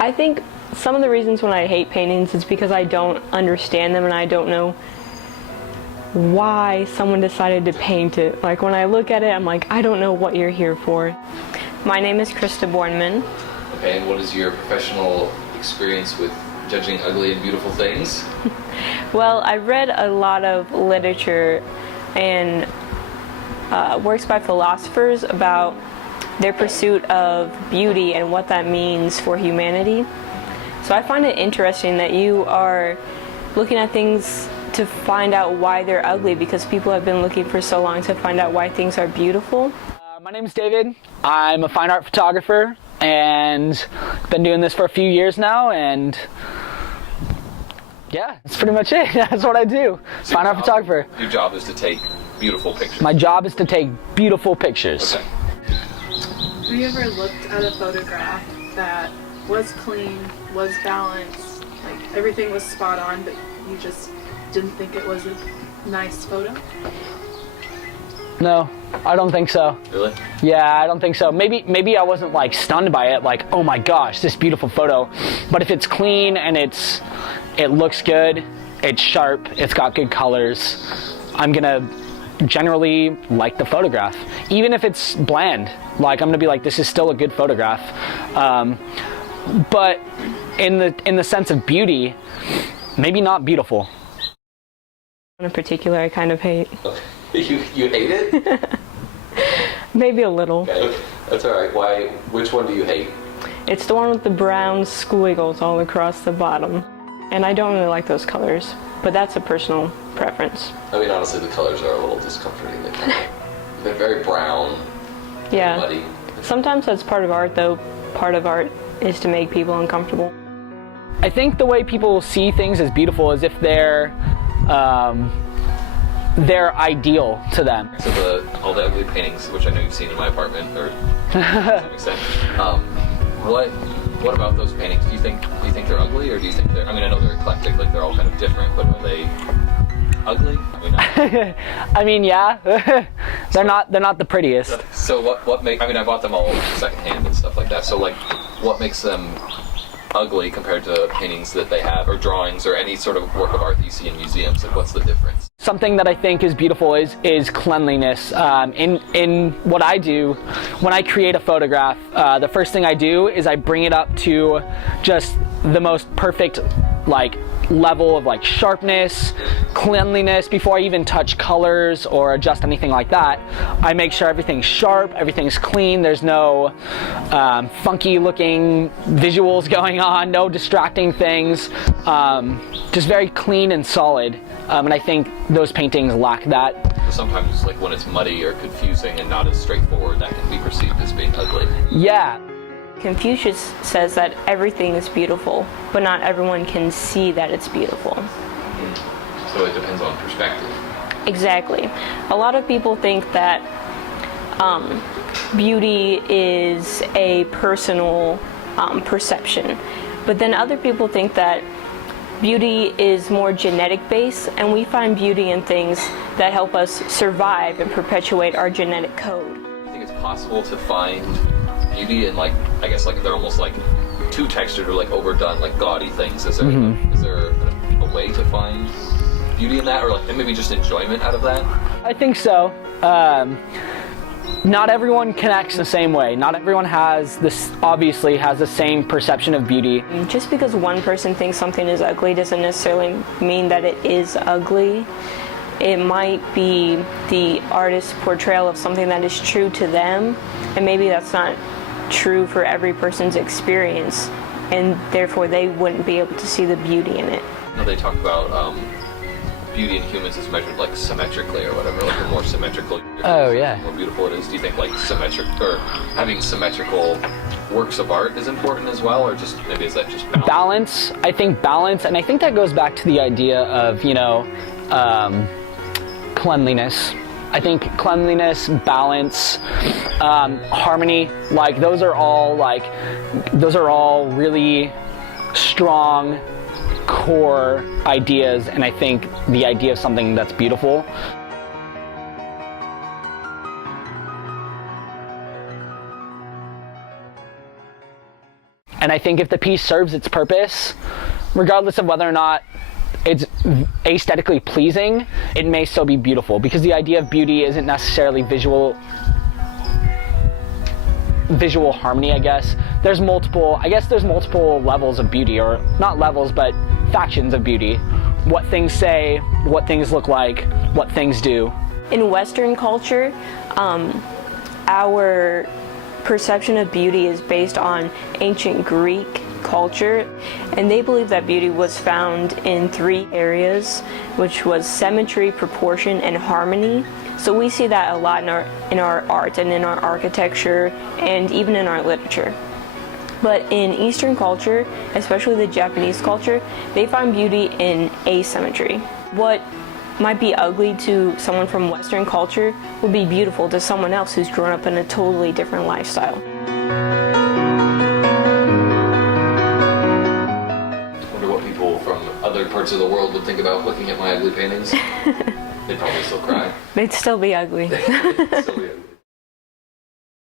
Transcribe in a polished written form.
I think some of the reasons when I hate paintings is because I don't understand them and I don't know why someone decided to paint it. Like when I look at it, I'm like, I don't know what you're here for. My name is Krista Bornman. Okay, and what is your professional experience with judging ugly and beautiful things? Well, I read a lot of literature and works by philosophers about their pursuit of beauty and what that means for humanity. So I find it interesting that you are looking at things to find out why they're ugly, because people have been looking for so long to find out why things are beautiful. My name is David. I'm a fine art photographer and been doing this for a few years now, and yeah, that's pretty much it. That's what I do. So fine art photographer. Your job is to take beautiful pictures. My job is to take beautiful pictures. Okay. Have you ever looked at a photograph that was clean, was balanced, like everything was spot on, but you just didn't think it was a nice photo? No, I don't think so. Really? Yeah, I don't think so. Maybe I wasn't like stunned by it, like, oh my gosh, this beautiful photo. But if it's clean and it looks good, it's sharp, it's got good colors, I'm gonna generally like the photograph. Even if it's bland, like I'm gonna be like, this is still a good photograph. But in the sense of beauty, maybe not beautiful. In particular, I kind of hate. You hate it? Maybe a little. Okay, that's all right. Why? Which one do you hate? It's the one with the brown squiggles all across the bottom. And I don't really like those colors, but that's a personal preference. I mean, honestly, the colors are a little discomforting. They're very brown, Yeah. muddy. Sometimes that's part of art, though. Part of art is to make people uncomfortable. I think the way people see things as beautiful is if they're ideal to them. So all the ugly paintings, which I know you've seen in my apartment, or to some extent, what about those paintings? Do you think they're ugly, or do you think they're? I mean, I know they're eclectic, like they're all kind of different, but are they ugly? I mean, yeah, they're not the prettiest. So what make? I mean, I bought them all secondhand and stuff like that. So like, what makes them ugly compared to paintings that they have, or drawings, or any sort of work of art that you see in museums? Like, what's the difference? Something that I think is beautiful is cleanliness. In what I do, when I create a photograph, the first thing I do is I bring it up to just the most perfect level of sharpness, cleanliness before I even touch colors or adjust anything like that. I make sure everything's sharp, everything's clean, there's no funky looking visuals going on, no distracting things, just very clean and solid. And I think those paintings lack that. Sometimes when it's muddy or confusing and not as straightforward, that can be perceived as being ugly. Yeah. Confucius says that everything is beautiful, but not everyone can see that it's beautiful. So it depends on perspective. Exactly. A lot of people think that beauty is a personal perception, but then other people think that beauty is more genetic based, and we find beauty in things that help us survive and perpetuate our genetic code. I think it's possible to find beauty in I guess they're almost too textured or overdone, gaudy things. Is there a way to find beauty in that, or and maybe just enjoyment out of that? I think so. Not everyone connects the same way. Not everyone obviously has the same perception of beauty. Just because one person thinks something is ugly doesn't necessarily mean that it is ugly. It might be the artist's portrayal of something that is true to them, and maybe that's not true for every person's experience, and therefore they wouldn't be able to see the beauty in it. They talk about beauty in humans is measured symmetrically or whatever, the more symmetrical oh yeah, the more beautiful it is. Do you think symmetric or having symmetrical works of art is important as well, or just maybe is that just balance? I think balance, and I think that goes back to the idea of cleanliness. I think cleanliness, balance, harmony, those are all really strong core ideas, and I think the idea of something that's beautiful. And I think if the piece serves its purpose, regardless of whether or not it's aesthetically pleasing, it may still be beautiful, because the idea of beauty isn't necessarily visual harmony, I guess. There's multiple levels of beauty, or not levels, but factions of beauty. What things say, what things look like, what things do. In Western culture, our perception of beauty is based on ancient Greek culture, and they believe that beauty was found in 3 areas, which was symmetry, proportion, and harmony. So we see that a lot in our art and in our architecture and even in our literature. But in Eastern culture, especially the Japanese culture, they find beauty in asymmetry. What might be ugly to someone from Western culture would be beautiful to someone else who's grown up in a totally different lifestyle. I wonder what people from other parts of the world would think about looking at my ugly paintings. They'd probably still cry. They'd still be ugly. Still be ugly.